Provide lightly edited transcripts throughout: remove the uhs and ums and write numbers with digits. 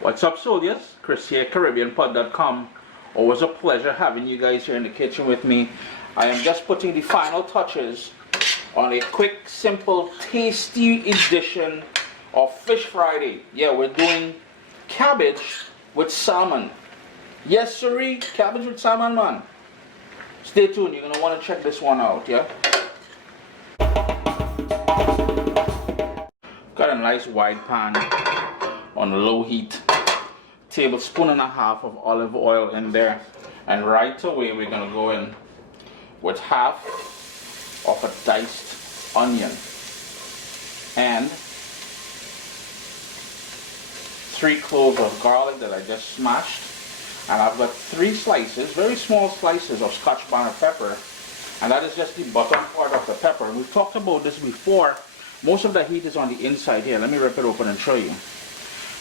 What's up, soldiers? Chris here, CaribbeanPod.com. Always a pleasure having you guys here in the kitchen with me. I am just putting the final touches on a quick, simple, tasty edition of Fish Friday. Yeah, we're doing cabbage with salmon. Yes, sirree, cabbage with salmon, man. Stay tuned, you're going to want to check this one out, yeah? Got a nice wide pan on low heat. Tablespoon and a half of olive oil in there, and right away we're going to go in with half of a diced onion and 3 cloves of garlic that I just smashed, and I've got 3 slices, very small slices of scotch bonnet pepper, and that is just the bottom part of the pepper. And we've talked about this before. Most of the heat is on the inside here. Let me rip it open and show you.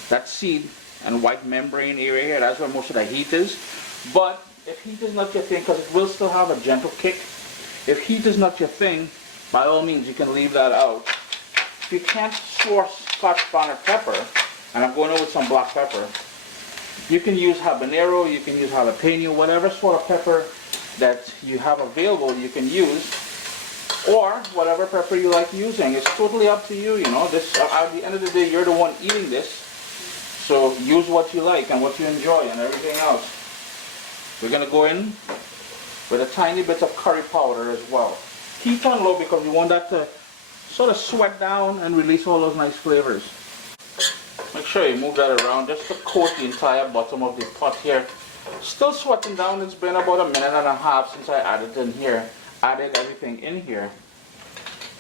That seed and white membrane area here, that's where most of the heat is. But if heat is not your thing, because it will still have a gentle kick, if heat is not your thing, by all means you can leave that out. If you can't source scotch bonnet pepper, and I'm going over with some black pepper, you can use habanero, you can use jalapeno, whatever sort of pepper that you have available you can use, or whatever pepper you like using. It's totally up to you, you know. This, at the end of the day, you're the one eating this. So use what you like and what you enjoy and everything else. We're going to go in with a tiny bit of curry powder as well. Heat on low because we want that to sort of sweat down and release all those nice flavors. Make sure you move that around just to coat the entire bottom of the pot here. Still sweating down. It's been about a minute and a half since I added everything in here.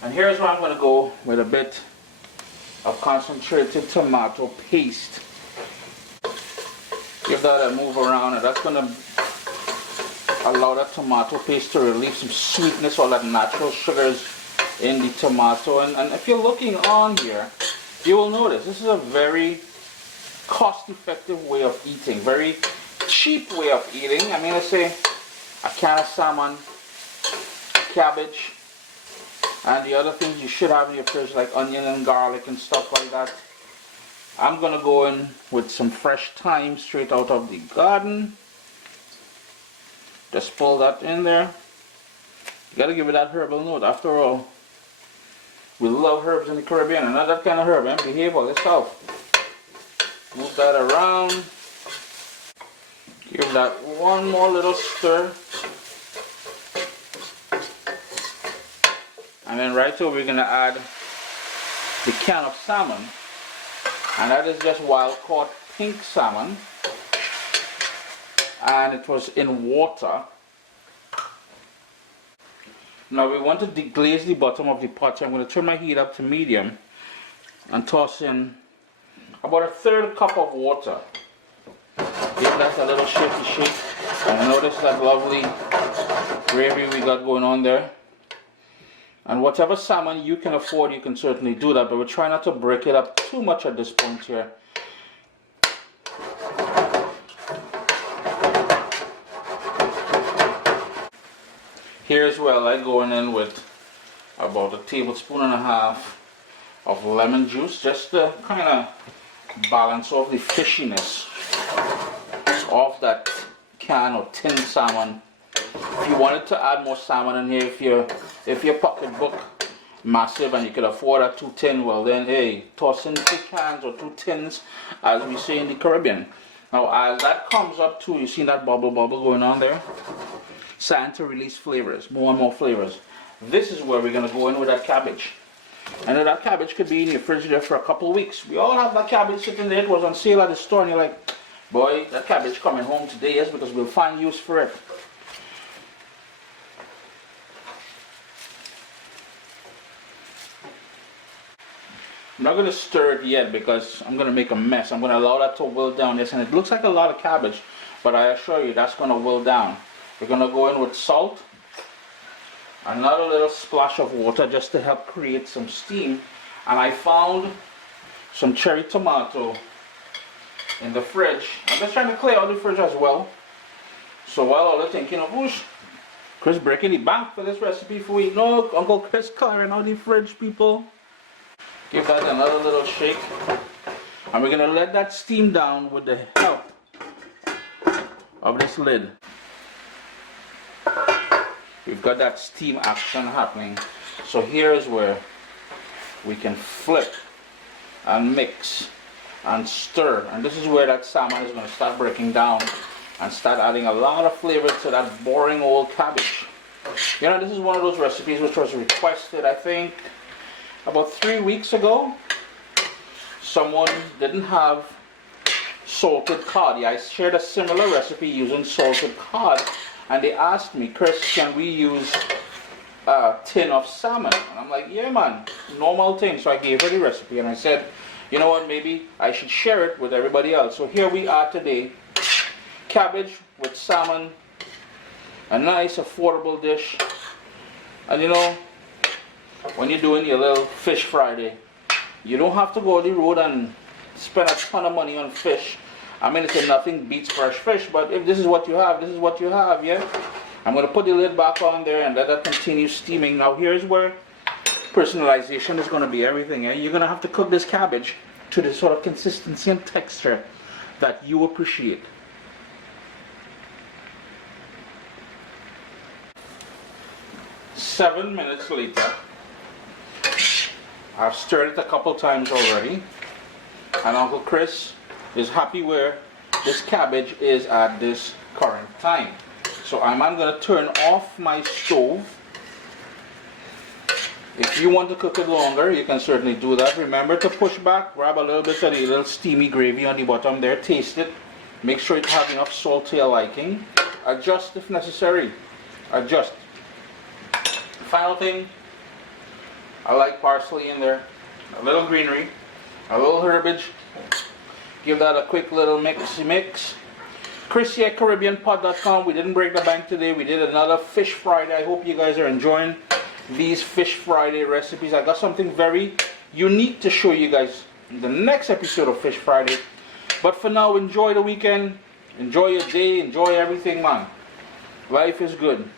And here's where I'm going to go with a bit of concentrated tomato paste. Give that a move around, and that's going to allow that tomato paste to relieve some sweetness, all that natural sugars in the tomato. And if you're looking on here, you will notice this is a very cost-effective way of eating, very cheap way of eating. I mean, let's say a can of salmon, cabbage, and the other things you should have in your fridge like onion and garlic and stuff like that. I'm going to go in with some fresh thyme straight out of the garden. Just pull that in there. You got to give it that herbal note. After all, we love herbs in the Caribbean, and not that kind of herb, eh? Behave all yourself. Move that around. Give that one more little stir. And then right over we're going to add the can of salmon. And that is just wild caught pink salmon. And it was in water. Now we want to deglaze the bottom of the pot. So I'm going to turn my heat up to medium and toss in about a 1/3 cup of water. Give that a little shaky shake. And notice that lovely gravy we got going on there. And whatever salmon you can afford, you can certainly do that, but we're trying not to break it up too much at this point here. Here's where I like going in with about a tablespoon and a half of lemon juice, just to kind of balance off the fishiness of that can or tin salmon. If you wanted to add more salmon in here, if your pocketbook massive and you could afford a 2 tin, well then hey, toss in 2 cans or 2 tins, as we say in the Caribbean. Now as that comes up too, you see that bubble going on there? Starting to release flavors, more and more flavors. This is where we're going to go in with that cabbage. And that cabbage could be in your fridge there for a couple of weeks. We all have that cabbage sitting there. It was on sale at the store and you're like, boy, that cabbage coming home today, yes, because we'll find use for it. I'm not going to stir it yet because I'm going to make a mess. I'm going to allow that to wilt down this, and it looks like a lot of cabbage, but I assure you that's going to wilt down. We're going to go in with salt, another little splash of water just to help create some steam, and I found some cherry tomato in the fridge. I'm just trying to clear out the fridge as well. So while all the thinking of whoosh, Chris breaking the bank for this recipe for we. No, Uncle Chris clearing out the fridge, people. Give that another little shake. And we're going to let that steam down with the help of this lid. We've got that steam action happening. So here's where we can flip and mix and stir. And this is where that salmon is going to start breaking down and start adding a lot of flavor to that boring old cabbage. You know, this is one of those recipes which was requested, I think, about 3 weeks ago. Someone didn't have salted cod. Yeah, I shared a similar recipe using salted cod, and they asked me, Chris, can we use a tin of salmon? And I'm like, yeah man, normal thing. So I gave her the recipe and I said, you know what, maybe I should share it with everybody else. So here we are today, cabbage with salmon, a nice affordable dish. And you know, when you're doing your little fish Friday, you don't have to go on the road and spend a ton of money on fish. I mean, it's nothing beats fresh fish, but if this is what you have, this is what you have, yeah? I'm going to put the lid back on there and let that continue steaming. Now here's where personalization is going to be everything, yeah? You're going to have to cook this cabbage to the sort of consistency and texture that you appreciate. Seven minutes later, I've stirred it a couple times already, and Uncle Chris is happy where this cabbage is at this current time. So I'm going to turn off my stove. If you want to cook it longer, you can certainly do that. Remember to push back, grab a little bit of the little steamy gravy on the bottom there, taste it, make sure it has enough salt to your liking, adjust if necessary, adjust. Final thing, I like parsley in there, a little greenery, a little herbage. Give that a quick little mix. ChrisCaribbeanPot.com. We didn't break the bank today. We did another Fish Friday. I hope you guys are enjoying these Fish Friday recipes. I got something very unique to show you guys in the next episode of Fish Friday. But for now, enjoy the weekend. Enjoy your day. Enjoy everything, man. Life is good.